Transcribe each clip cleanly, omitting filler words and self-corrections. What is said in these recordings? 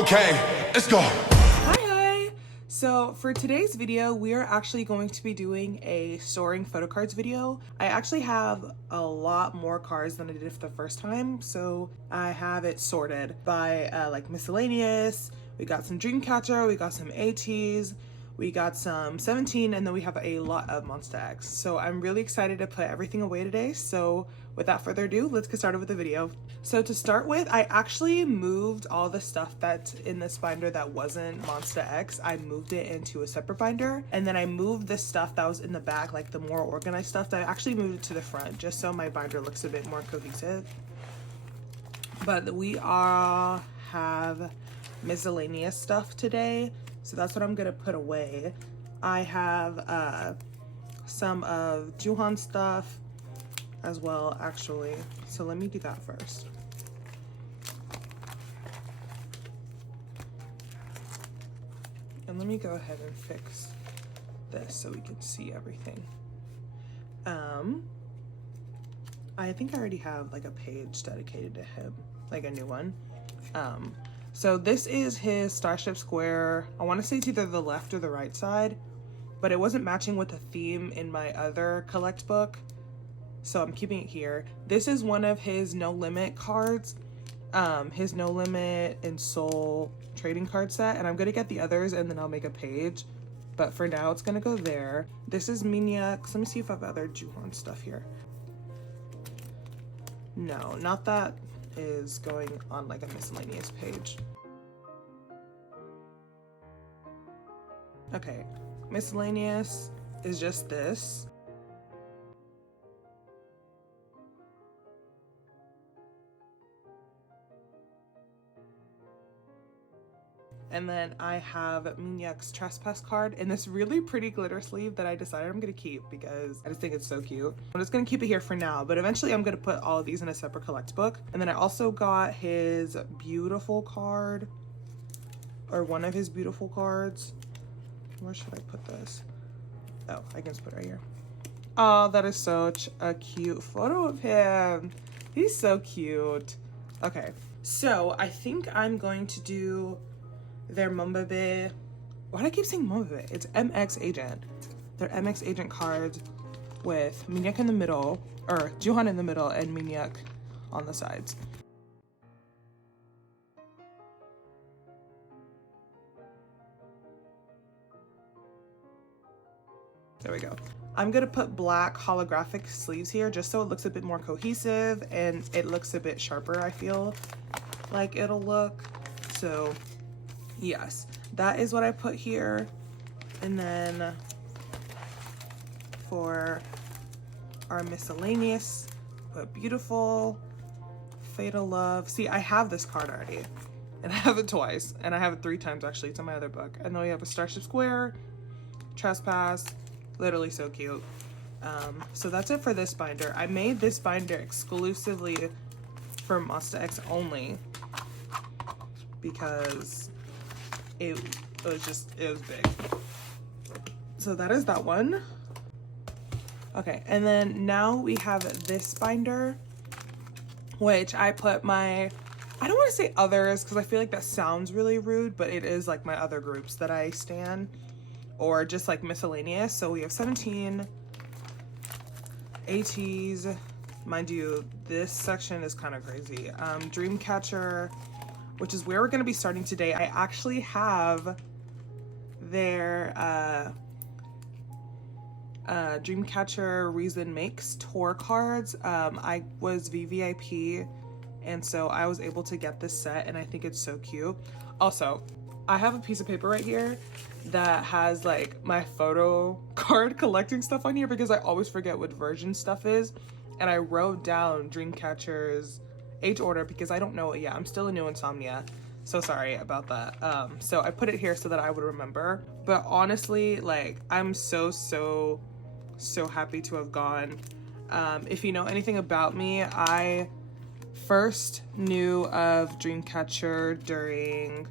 Okay, let's go. Hi. So for today's video, we are actually going to be doing a storing photocards video. I actually have a lot more cards than I did for the first time. So I have it sorted by like miscellaneous. We got some Dreamcatcher, we got some Ateez, we got some 17, and then we have a lot of Monsta X. So I'm really excited to put everything away today. So without further ado, let's get started with the video. So to start with, I actually moved all the stuff that's in this binder that wasn't Monsta X. I moved it into a separate binder, and then I moved the stuff that was in the back, like the more organized stuff, I actually moved it to the front just so my binder looks a bit more cohesive. But we all have miscellaneous stuff today, so that's what I'm gonna put away. I have some of Juhan stuff as well, actually, so let me do that first. And let me go ahead and fix this so we can see everything. I think I already have like a page dedicated to him, like a new one. So this is his Starship Square. I want to say it's either the left or the right side, but it wasn't matching with the theme in my other collect book, so I'm keeping it here. This is one of his No Limit cards, his No Limit and Soul trading card set, and I'm gonna get the others and then I'll make a page, but for now it's gonna go there. This is Minyak. Let me see if I have other Juhan stuff here. No, not that is going on like a miscellaneous page. Okay, miscellaneous is just this. And then I have Minyak's Trespass card in this really pretty glitter sleeve that I decided I'm gonna keep because I just think it's so cute. I'm just gonna keep it here for now, but eventually I'm gonna put all of these in a separate collect book. And then I also got his beautiful card, or one of his beautiful cards. Where should I put this? Oh, I can just put it right here. Oh, that is such a cute photo of him. He's so cute. Okay, so I think I'm going to do their Mumbabe. Why do I keep saying Mumbabe? It's MX Agent. Their MX Agent cards with Minyak in the middle, or Juhan in the middle, and Minyak on the sides. There we go. I'm gonna put black holographic sleeves here just so it looks a bit more cohesive and it looks a bit sharper, I feel like it'll look. So yes, that is what I put here. And then for our miscellaneous, put beautiful, fatal love. See, I have this card already, and I have it twice, and I have it 3 times actually. It's in my other book. And then we have a Starship Square, Trespass, literally so cute. So that's it for this binder. I made this binder exclusively for Monsta X only because it was big. So that is that one. Okay, and then now we have this binder, which I put my, I don't want to say others because I feel like that sounds really rude, but it is like my other groups that I stan, or just like miscellaneous. So we have 17, Ateez, mind you, this section is kind of crazy. Dreamcatcher, which is where we're going to be starting today. I actually have their Dreamcatcher Reason Makes tour cards. I was VVIP, and so I was able to get this set, and I think it's so cute. Also, I have a piece of paper right here that has like my photo card collecting stuff on here because I always forget what version stuff is, and I wrote down Dreamcatcher's age order because I don't know it yet. I'm still a new insomnia, so sorry about that. So I put it here so that I would remember, but honestly, like, I'm so happy to have gone. If you know anything about me, I first knew of Dreamcatcher during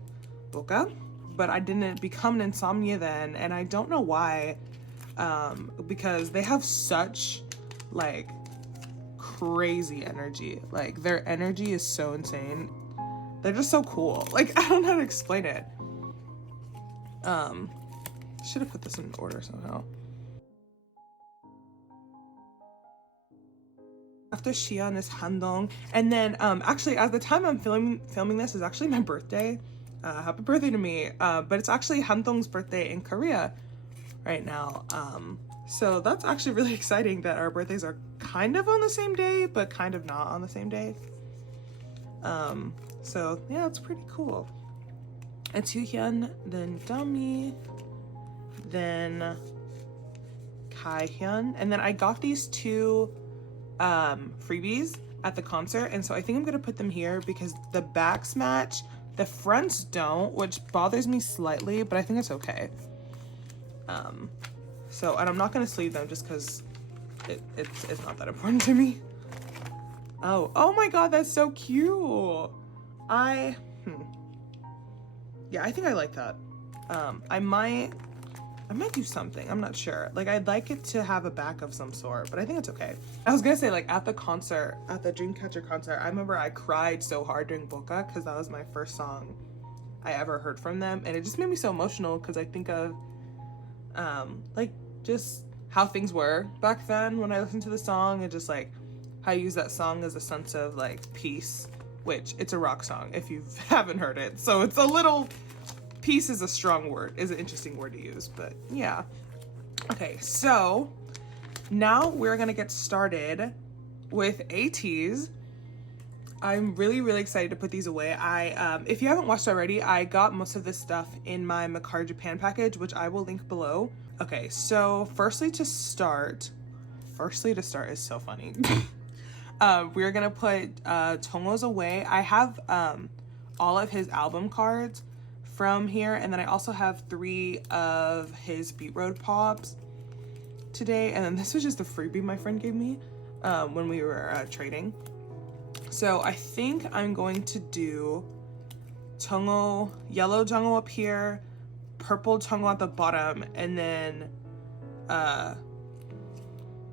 Boca, but I didn't become an insomnia then, and I don't know why, because they have such like crazy energy. Like, their energy is so insane. They're just so cool. Like, I don't know how to explain it. Should have put this in order somehow. After Xi'an is Handong, and then actually at the time I'm filming this is actually my birthday. Happy birthday to me. But it's actually Handong's birthday in Korea right now. So that's actually really exciting that our birthdays are kind of on the same day, but kind of not on the same day. So yeah, it's pretty cool. It's Hyun, then Dami, then Kai Hyun, and then I got these two freebies at the concert, and so I think I'm gonna put them here because the backs match, the fronts don't, which bothers me slightly, but I think it's okay. So, and I'm not gonna sleeve them just because it's not that important to me. Oh my god, that's so cute. Yeah, I think I like that. I might do something. I'm not sure. Like, I'd like it to have a back of some sort, but I think it's okay. I was gonna say, like, at the concert, at the Dreamcatcher concert, I remember I cried so hard during Boca because that was my first song I ever heard from them, and it just made me so emotional because I think of like just how things were back then when I listened to the song, and just like how I use that song as a sense of like peace, which it's a rock song if you haven't heard it, so it's a little, peace is a strong word, is an interesting word to use, but yeah. Okay, so now we're gonna get started with Ateez. I'm really excited to put these away. If you haven't watched already, I got most of this stuff in my Makar Japan package, which I will link below. Okay, so firstly to start is so funny. We're gonna put Tongo's away. I have all of his album cards from here, and then I also have 3 of his Beat Road Pops today, and then this was just a freebie my friend gave me when we were trading. So I think I'm going to do Tongo, yellow Tongo up here, purple Tongo at the bottom, and then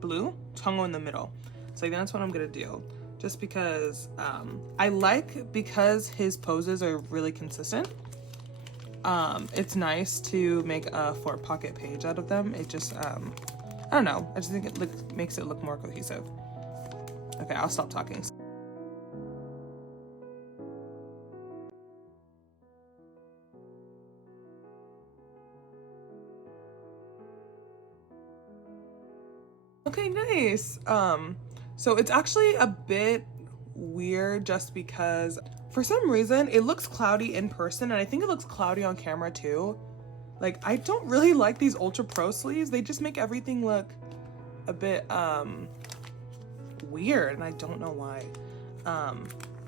blue Tongo in the middle. So I think that's what I'm gonna do, just because because his poses are really consistent. It's nice to make a 4-pocket page out of them. It just I don't know, I just think it makes it look more cohesive. Okay, I'll stop talking. Okay, nice. So it's actually a bit weird just because for some reason it looks cloudy in person, and I think it looks cloudy on camera too. Like, I don't really like these Ultra Pro sleeves. They just make everything look a bit weird, and I don't know why.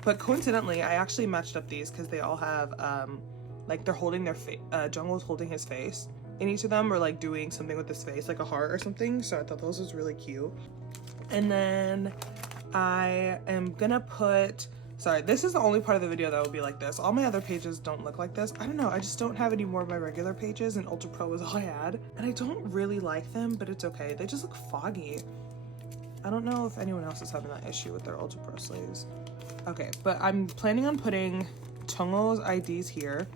But coincidentally, I actually matched up these because they all have like they're holding their face. Jungkook's holding his face in each of them, or like doing something with his face, like a heart or something. So I thought those was really cute. And then I am gonna put, sorry, this is the only part of the video that will be like this. All my other pages don't look like this. I don't know, I just don't have any more of my regular pages, and Ultra Pro is all I had. And I don't really like them, but it's okay. They just look foggy. I don't know if anyone else is having that issue with their Ultra Pro sleeves. Okay, but I'm planning on putting Tongo's IDs here.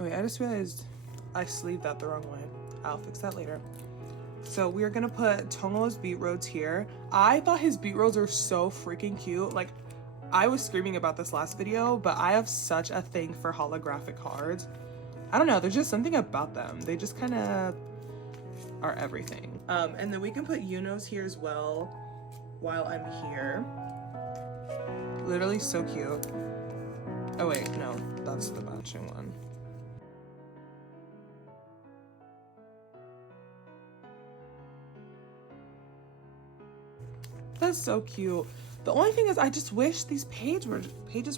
Oh wait, I just realized I sleeved that the wrong way. I'll fix that later. So we're gonna put Tongo's beat roads here. I thought his beat roads were so freaking cute. Like, I was screaming about this last video, but I have such a thing for holographic cards. I don't know, there's just something about them. They just kind of are everything. And then we can put Yuno's here as well while I'm here. Literally so cute. Oh wait, no, that's the matching one. That's so cute. The only thing is, I just wish these pages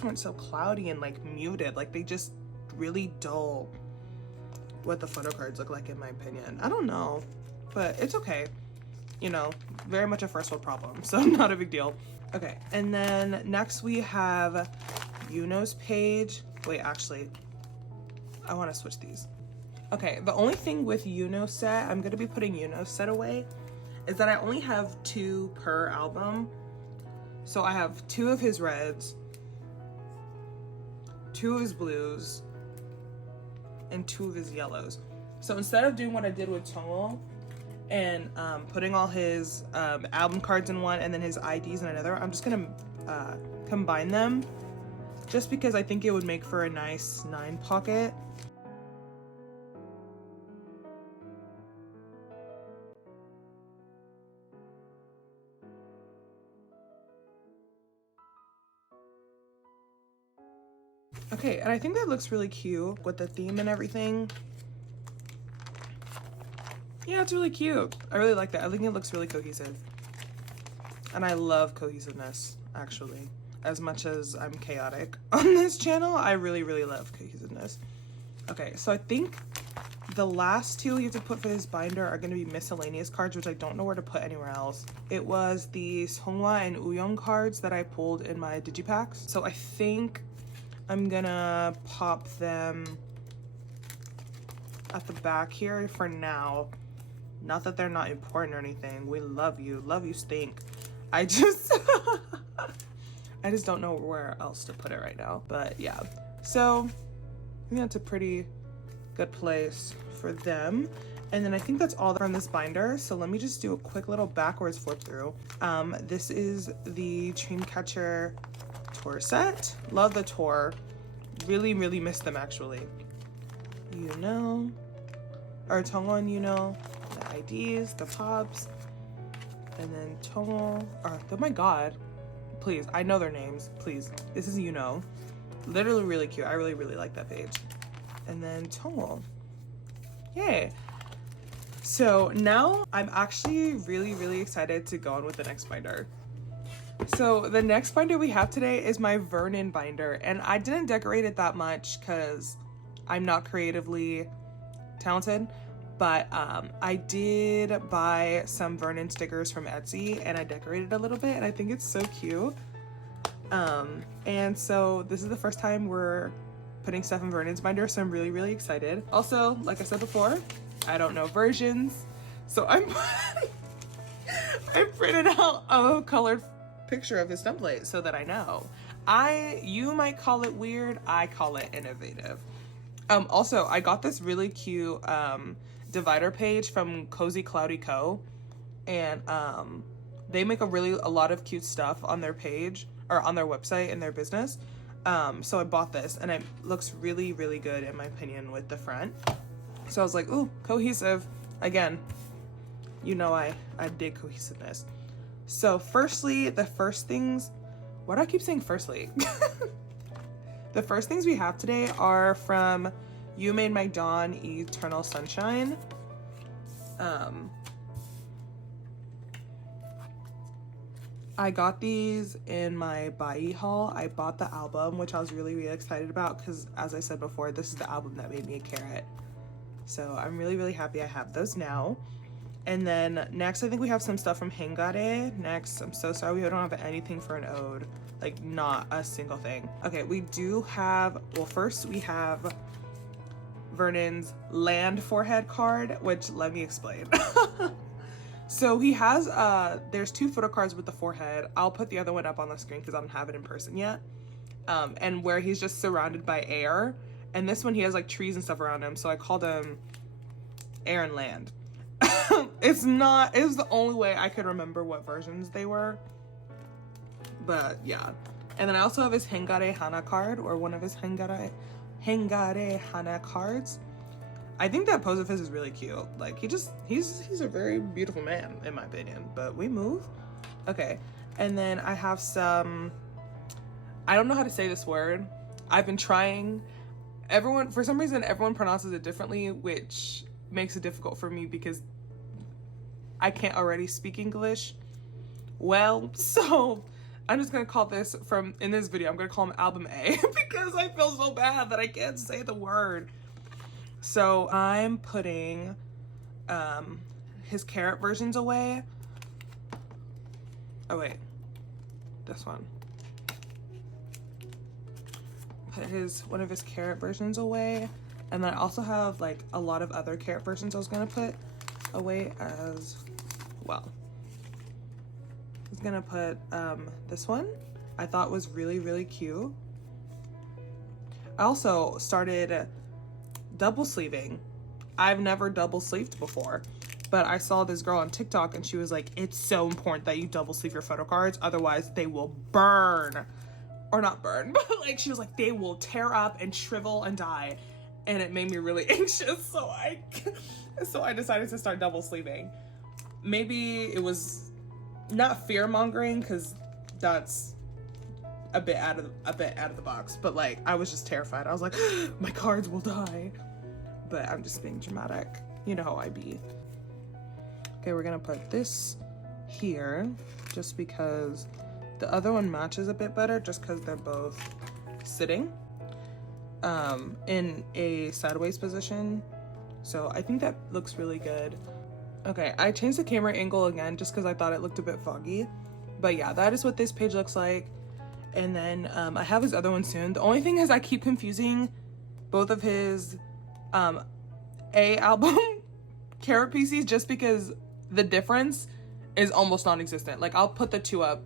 weren't so cloudy and like muted. Like, they just really dull what the photo cards look like, in my opinion. I don't know, but it's okay. You know, very much a first world problem, so not a big deal. Okay, and then next we have Yuno's page. Wait, actually, I want to switch these. Okay, the only thing with Yuno's set, I'm gonna be putting Yuno's set away. is that I only have 2 per album. So I have 2 of his reds, 2 of his blues, and 2 of his yellows. So instead of doing what I did with Tomo and putting all his album cards in one and then his IDs in another, I'm just gonna combine them just because I think it would make for a nice 9 pocket. Okay, and I think that looks really cute with the theme and everything. Yeah, it's really cute. I really like that. I think it looks really cohesive. And I love cohesiveness, actually. As much as I'm chaotic on this channel, I really, really love cohesiveness. Okay, so I think the last 2 you have to put for this binder are going to be miscellaneous cards, which I don't know where to put anywhere else. It was the Songhwa and Uyong cards that I pulled in my digipacks. So I think I'm gonna pop them at the back here for now. Not that they're not important or anything. We love you stink. I just I just don't know where else to put it right now. But yeah, so I think that's a pretty good place for them. And then I think that's all from this binder. So let me just do a quick little backwards flip through. This is the Dreamcatcher tour set. Love the tour. Really, really miss them actually. You know, or Tongwon, you know, the IDs, the pops, and then Tomo. Oh my god, please, I know their names. Please, this is, you know, literally really cute. I really, really like that page. And then Tomo. Yay. So now I'm actually really, really excited to go on with the next binder. So the next binder we have today is my Vernon binder, and I didn't decorate it that much because I'm not creatively talented, but I did buy some Vernon stickers from Etsy and I decorated a little bit and I think it's so cute. And so this is the first time we're putting stuff in Vernon's binder, so I'm really, really excited. Also, like I said before, I don't know versions, so I printed out a colored picture of his template so that I know. You might call it weird, I call it innovative. Also, I got this really cute divider page from Cozy Cloudy Co. And they make a lot of cute stuff on their page or on their website and their business. So I bought this and it looks really, really good in my opinion with the front. So I was like, ooh, cohesive. Again, you know I dig cohesiveness. So firstly, the first things, why do I keep saying firstly? The first things we have today are from You Made My Dawn Eternal Sunshine. I got these in my Bai haul. I bought the album, which I was really, really excited about because, as I said before, this is the album that made me a carrot. So I'm really, really happy I have those now. And then next, I think we have some stuff from Hengare. Next, I'm so sorry we don't have anything for an ode. Like, not a single thing. Okay, we do have, well, first we have Vernon's Land Forehead card, which let me explain. So he has, there's 2 Photocards with the forehead. I'll put the other one up on the screen because I don't have it in person yet. And where he's just surrounded by air. And this one, he has like trees and stuff around him. So I called him Air and Land. It was the only way I could remember what versions they were. But yeah. And then I also have his Hengare Hana card, or one of his Hengare Hana cards. I think that pose of his is really cute. Like, he's a very beautiful man, in my opinion. But we move. Okay. And then I have some, I don't know how to say this word. I've been trying. For some reason, everyone pronounces it differently, which makes it difficult for me because I can't already speak English well. So I'm just gonna call this, in this video, I'm gonna call him Album A because I feel so bad that I can't say the word. So I'm putting his carrot versions away. Oh wait, this one. Put one of his carrot versions away. And then I also have like a lot of other carrot versions I was gonna put away as well. I was gonna put this one. I thought was really, really cute. I also started double sleeving. I've never double sleeved before, but I saw this girl on TikTok and she was like, it's so important that you double sleeve your photo cards, otherwise they will burn. Or not burn, but like she was like, they will tear up and shrivel and die. And it made me really anxious, so I decided to start double sleeving. Maybe it was not fear mongering, because that's a bit out of the box, but like I was just terrified. I was like, my cards will die. But I'm just being dramatic. You know how I be. Okay, we're gonna put this here just because the other one matches a bit better, just because they're both sitting in a sideways position. So I think that looks really good. Okay, I changed the camera angle again just because I thought it looked a bit foggy. But yeah, that is what this page looks like. And then I have his other one soon. The only thing is I keep confusing both of his A album carrot pieces just because the difference is almost non-existent. Like I'll put the two up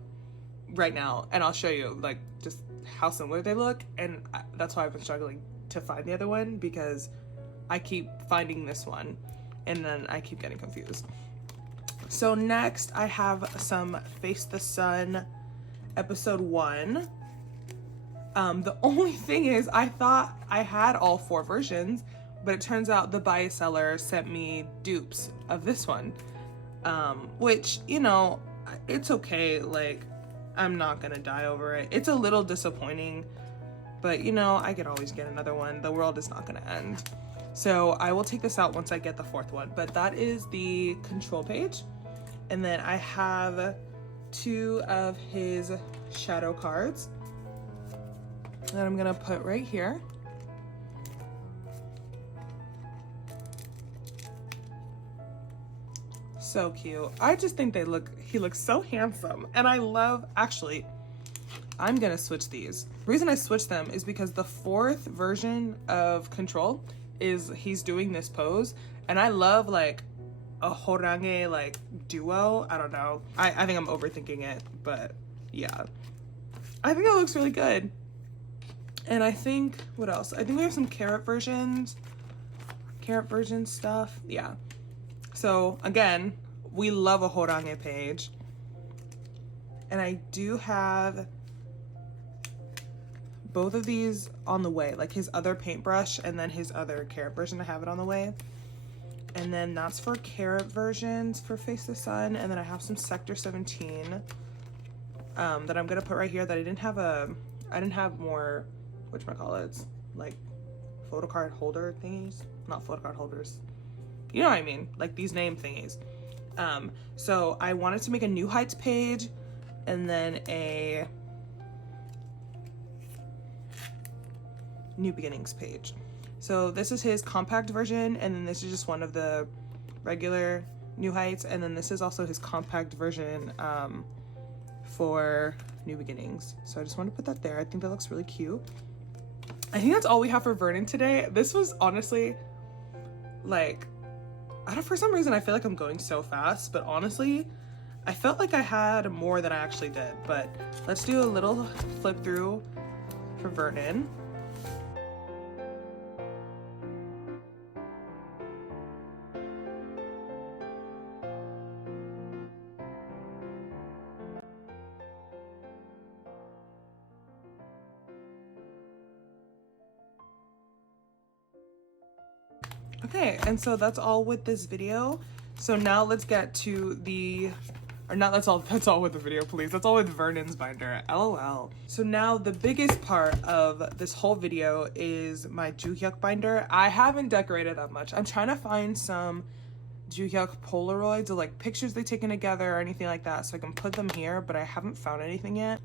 right now and I'll show you like just how similar they look, and that's why I've been struggling to find the other one, because I keep finding this one and then I keep getting confused. So next I have some Face the Sun episode 1. The only thing is I thought I had all 4 versions, but it turns out the buy seller sent me dupes of this one, which, you know, it's okay. Like, I'm not gonna die over it. It's a little disappointing, but you know, I could always get another one. The world is not gonna end. So I will take this out once I get the 4th one, but that is the control page. And then I have 2 of his shadow cards that I'm gonna put right here. So cute. I just think he looks so handsome, and I love, actually, I'm gonna switch these. The reason I switched them is because the 4th version of Control is he's doing this pose, and I love like a horange like duo. I don't know. I think I'm overthinking it, but yeah. I think it looks really good. And I think, what else? I think we have some carrot version stuff. Yeah. So again, we love a horange page. And I do have both of these on the way, like his other paintbrush and then his other carrot version. I have it on the way. And then that's for carrot versions for Face the Sun. And then I have some Sector 17 that I'm gonna put right here that I didn't have more, whatchamacallits, like photocard holder thingies. Not photocard holders. You know what I mean? Like these name thingies. So I wanted to make a New Heights page and then a New Beginnings page. So this is his compact version, and then this is just one of the regular New Heights, and then this is also his compact version for New Beginnings. So I just want to put that there. I think that looks really cute. I think that's all we have for Vernon today. This was honestly, like, for some reason I feel like I'm going so fast, but honestly, I felt like I had more than I actually did. But let's do a little flip through for Vernon. Okay, and so that's all with this video. So now let's get to that's all with the video, please. That's all with Vernon's binder, LOL. So now the biggest part of this whole video is my Juhyuk binder. I haven't decorated that much. I'm trying to find some Juhyuk Polaroids of like pictures they've taken together or anything like that so I can put them here, but I haven't found anything yet.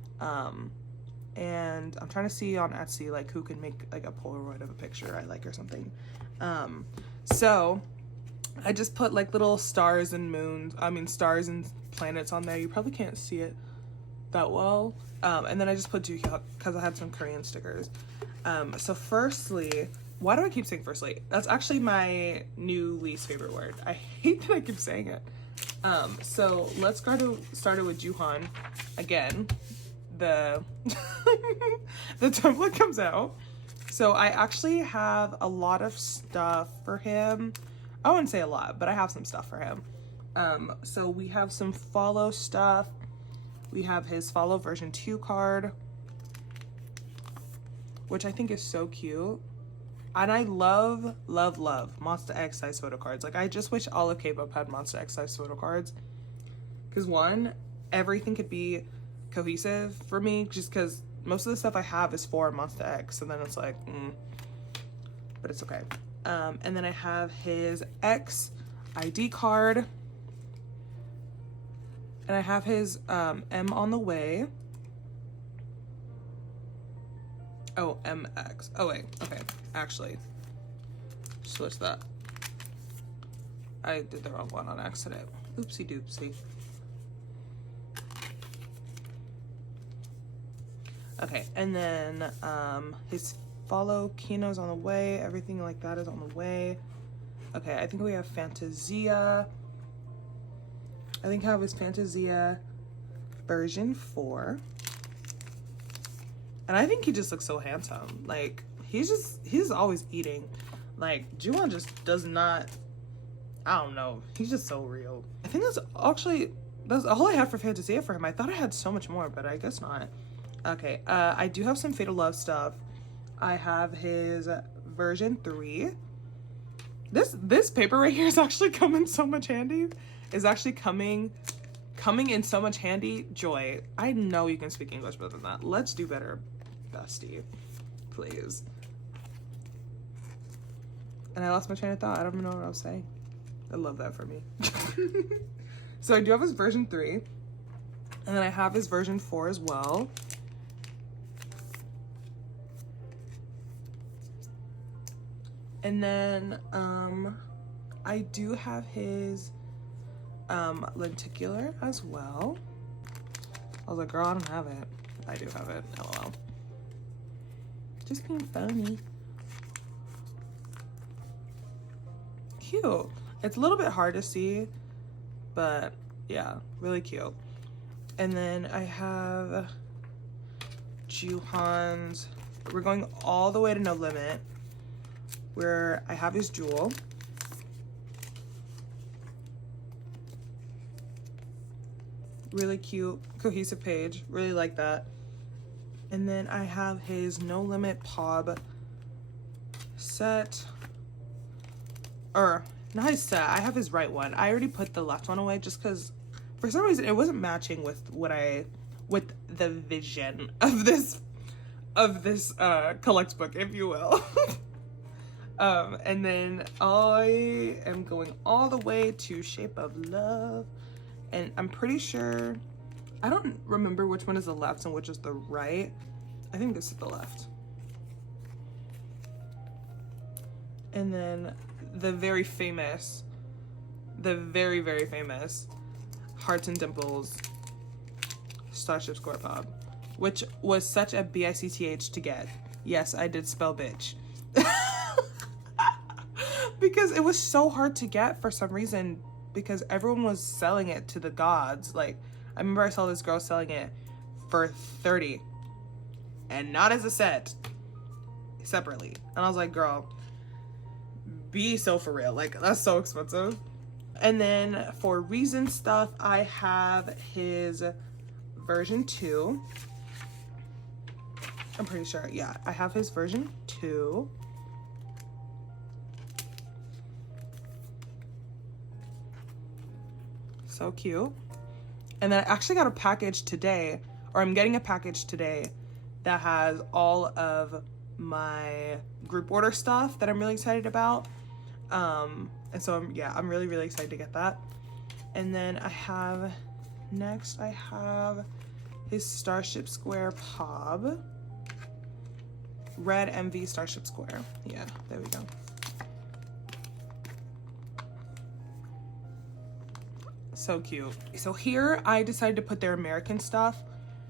And I'm trying to see on Etsy like who can make like a Polaroid of a picture I like or something. So I just put like little stars and stars and planets on there. You probably can't see it that well. And then I just put Juhyuk because I had some Korean stickers. So firstly, Why do I keep saying firstly? That's actually my new least favorite word. I hate that I keep saying it. So let's start it with Juhan. Again, the the template comes out. So I actually have a lot of stuff for him. I wouldn't say a lot, but I have some stuff for him. So we have some follow stuff. We have his follow version 2 card, which I think is so cute. And I love Monsta X size photo cards. Like, I just wish all of K-pop had Monsta X size photo cards. Because one, everything could be cohesive for me, just because most of the stuff I have is for Monsta X. And then it's like, but it's okay. And then I have his X ID card. And I have his M on the way. Oh, MX. Oh, wait. Okay. Actually, switch that. I did the wrong one on accident. Oopsie doopsie. Okay, and then his follow Kino's on the way. Everything like that is on the way. Okay, I think we have Fantasia. I think I have his Fantasia version 4. And I think he just looks so handsome. Like, he's always eating. Like, Juhan just does not, I don't know. He's just so real. I think that's all I have for Fantasia for him. I thought I had so much more, but I guess not. Okay, I do have some Fatal Love stuff. I have his version 3. This paper right here is actually coming so much handy. Is actually coming in so much handy. Joy, I know you can speak English better than that. Let's do better, bestie. Please. And I lost my train of thought. I don't even know what I was saying. I love that for me. So I do have his version 3. And then I have his version 4 as well. And then I do have his lenticular as well. I was like, girl, I don't have it. I do have it. LOL. Just being funny. Cute. It's a little bit hard to see, but yeah, really cute. And then I have Juhan's. We're going all the way to No Limit, where I have his Jewel. Really cute, cohesive page. Really like that. And then I have his No Limit Pob set. Or, not his set. I have his right one. I already put the left one away just because for some reason it wasn't matching with with the vision of this collect book, if you will. And then I am going all the way to Shape of Love. And I'm pretty sure, I don't remember which one is the left and which is the right. I think this is the left. And then the very, very famous Hearts and Dimples Starship Score Pop, which was such a BICTH to get. Yes, I did spell bitch. Because it was so hard to get for some reason, because everyone was selling it to the gods. Like, I remember I saw this girl selling it for $30 and not as a set, separately. And I was like, girl, be so for real. Like, that's so expensive. And then for Reason stuff, I have his version 2. I'm pretty sure, yeah, I have his version 2. So cute. And then I actually got a package today, or I'm getting a package today that has all of my group order stuff that I'm really excited about. And so I'm really, really excited to get that. And then next I have his Starship Square Pob. Red MV Starship Square. Yeah, there we go. So cute. So here I decided to put their American stuff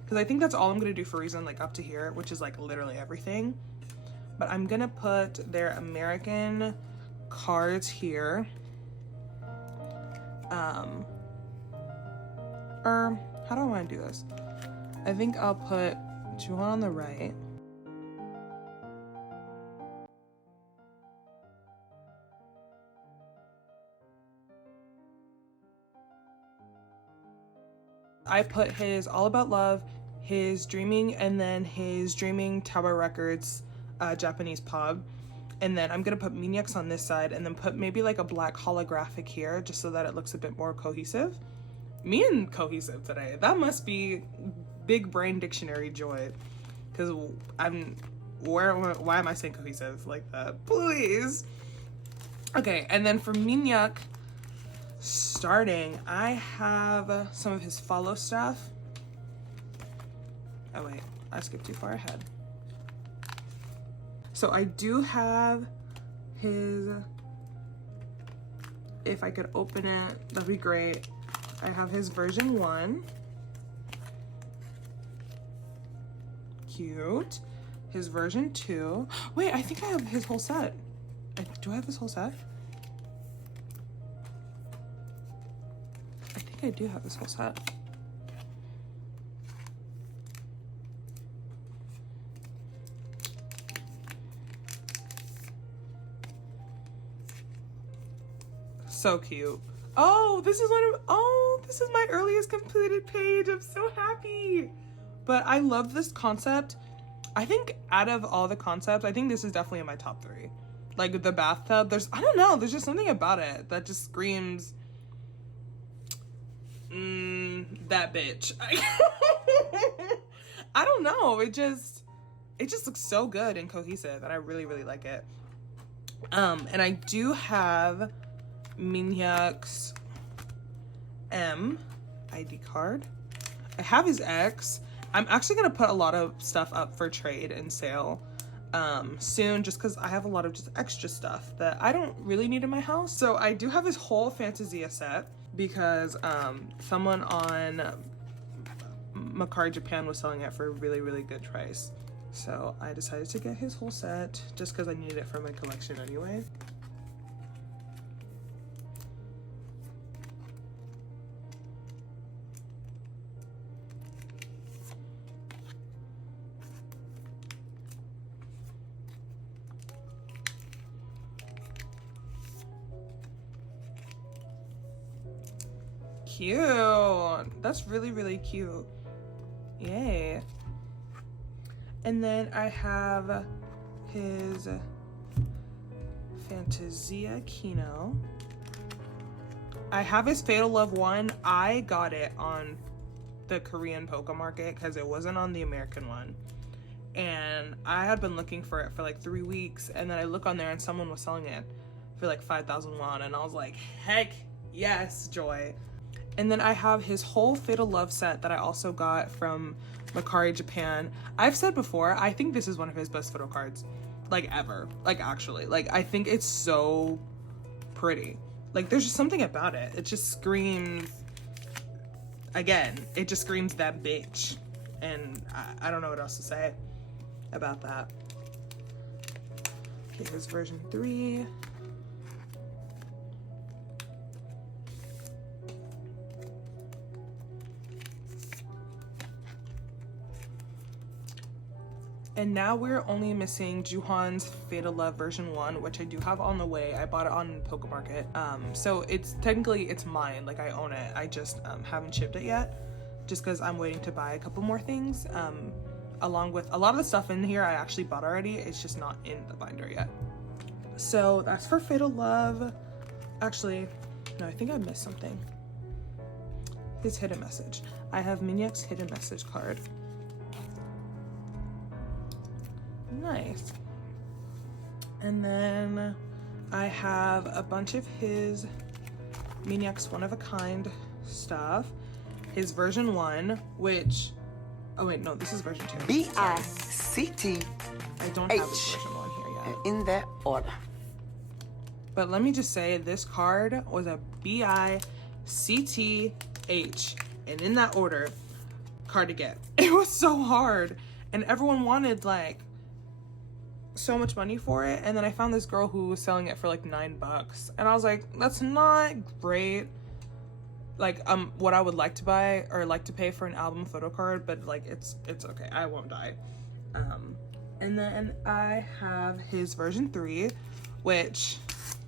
because I think that's all I'm gonna do for Reason, like up to here, which is like literally everything. but I'm gonna put their American cards here. Or how do I want to do this? I think I'll put Juhan on the right. I put his All About Love, his Dreaming, and then his Dreaming Tower Records Japanese pub. And then I'm gonna put Misc MX on this side and then put maybe like a black holographic here just so that it looks a bit more cohesive. Me and cohesive today. That must be big brain dictionary joy. Cause why am I saying cohesive like that? Please. Okay, and then for Misc MX, starting, I have some of his follow stuff. Oh wait, I skipped too far ahead. So I do have his, if I could open it, that'd be great. I have his version 1. Cute. His version 2. Wait, I think I have his whole set. Do I have his whole set? I think I do have his whole set. So cute. Oh, this is this is my earliest completed page. I'm so happy. But I love this concept. I think out of all the concepts, I think this is definitely in my top 3. Like the bathtub, I don't know, there's just something about it that just screams, that bitch. I don't know, it just looks so good and cohesive, and I really, really like it. And I do have Misc MX M ID card. I have his X. I'm actually gonna put a lot of stuff up for trade and sale soon, just because I have a lot of just extra stuff that I don't really need in my house. So I do have his whole Fantasia set because someone on Mercari Japan was selling it for a really, really good price. So I decided to get his whole set just because I needed it for my collection anyway. Cute. That's really, really cute. Yay. And then I have his Fantasia Kino. I have his Fatal Love 1. I got it on the Korean Poke Market because it wasn't on the American one. And I had been looking for it for like 3 weeks, and then I look on there and someone was selling it for like 5,000 won, and I was like, heck yes, joy. And then I have his whole Fatal Love set that I also got from Mercari Japan. I've said before, I think this is one of his best photo cards, like ever. Like actually, like I think it's so pretty. Like there's just something about it. It just screams, again, it just screams that bitch. And I don't know what else to say about that. Okay, here's version 3. And now we're only missing Juhan's Fatal Love version 1, which I do have on the way. I bought it on Poke Market. So it's technically, it's mine, like I own it. I just haven't shipped it yet, just because I'm waiting to buy a couple more things. Along with a lot of the stuff in here I actually bought already. It's just not in the binder yet. So that's for Fatal Love. Actually, no, I think I missed something. His hidden message. I have Misc MX hidden message card. Nice. And then I have a bunch of his Misc MX one of a kind stuff. His version 1, which, oh wait, no, this is version 2. B-I-C-T-H. I don't have his version 1 here yet. In that order. But let me just say, this card was a B-I-C-T-H, and in that order, card to get. It was so hard, and everyone wanted like so much money for it, and then I found this girl who was selling it for like $9, and I was like, that's not great, like what I would like to buy or like to pay for an album photo card, but like it's okay, I won't die. And then I have his version 3, which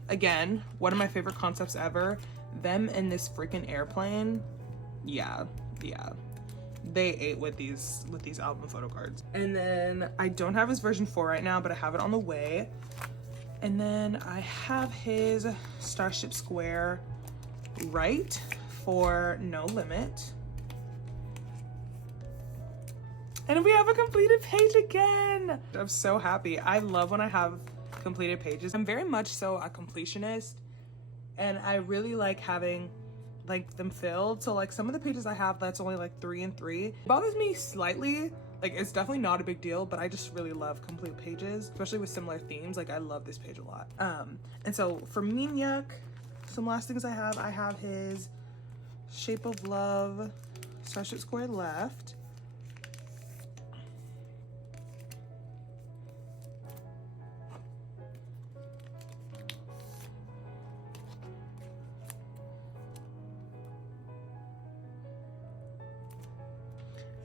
again, one of my favorite concepts ever. Them in this freaking airplane, yeah, they ate with these album photo cards. And then I don't have his version 4 right now, but I have it on the way. And then I have his Starship Square right for No Limit. And we have a completed page again. I'm so happy. I love when I have completed pages. I'm very much so a completionist, and I really like having like them filled. So like some of the pages I have that's only like 3 and 3. It bothers me slightly. Like it's definitely not a big deal, but I just really love complete pages, especially with similar themes. Like I love this page a lot. And so for Minyak, some last things I have his Shape of Love Starship Square left.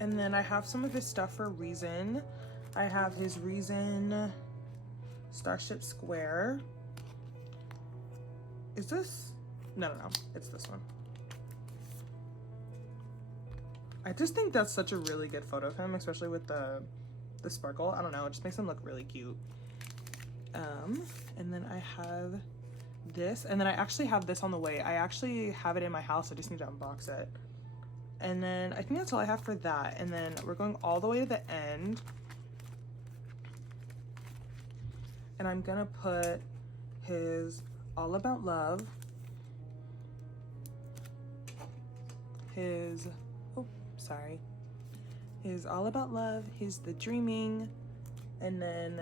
And then I have some of his stuff for Reason. I have his Reason Starship Square. Is this? No, it's this one. I just think that's such a really good photo of him, especially with the sparkle. I don't know, it just makes him look really cute. And then I have this, and then I actually have this on the way. I actually have it in my house, I just need to unbox it. And then I think that's all I have for that. And then we're going all the way to the end. And I'm gonna put his All About Love, his All About Love, his The Dreaming, and then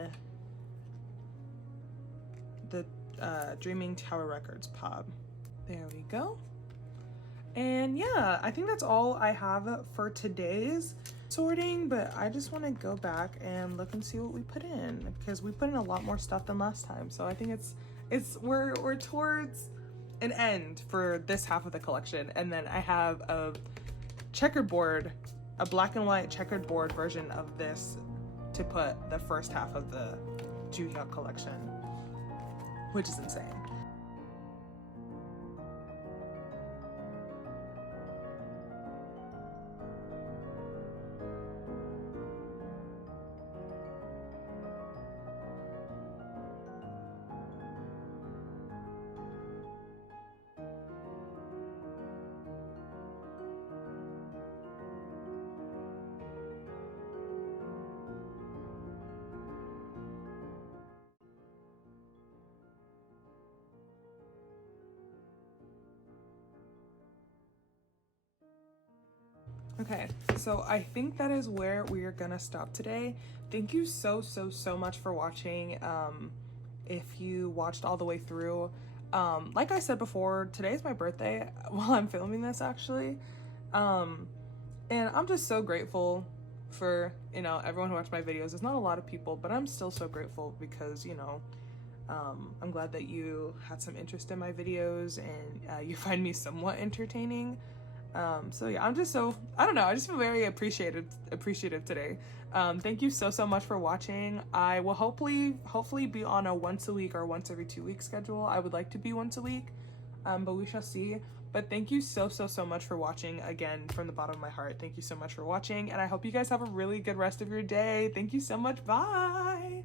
the Dreaming Tower Records pop. There we go. And yeah, I think that's all I have for today's sorting, but I just want to go back and look and see what we put in, because we put in a lot more stuff than last time. So I think we're towards an end for this half of the collection. And then I have a checkerboard, a black and white checkered board version of this to put the first half of the Juhyuk collection, which is insane. Okay, so I think that is where we are gonna stop today. Thank you so much for watching. If you watched all the way through, like I said before, today is my birthday while I'm filming this actually. And I'm just so grateful for, you know, everyone who watched my videos. There's not a lot of people, but I'm still so grateful because, you know, I'm glad that you had some interest in my videos and you find me somewhat entertaining. So yeah, I'm just so, I don't know, I just feel very appreciative today. Thank you so much for watching. I will hopefully be on a once a week or once every 2 week schedule. I would like to be once a week, but we shall see. But thank you so much for watching. Again, from the bottom of my heart, thank you so much for watching, and I hope you guys have a really good rest of your day. Thank you so much. Bye.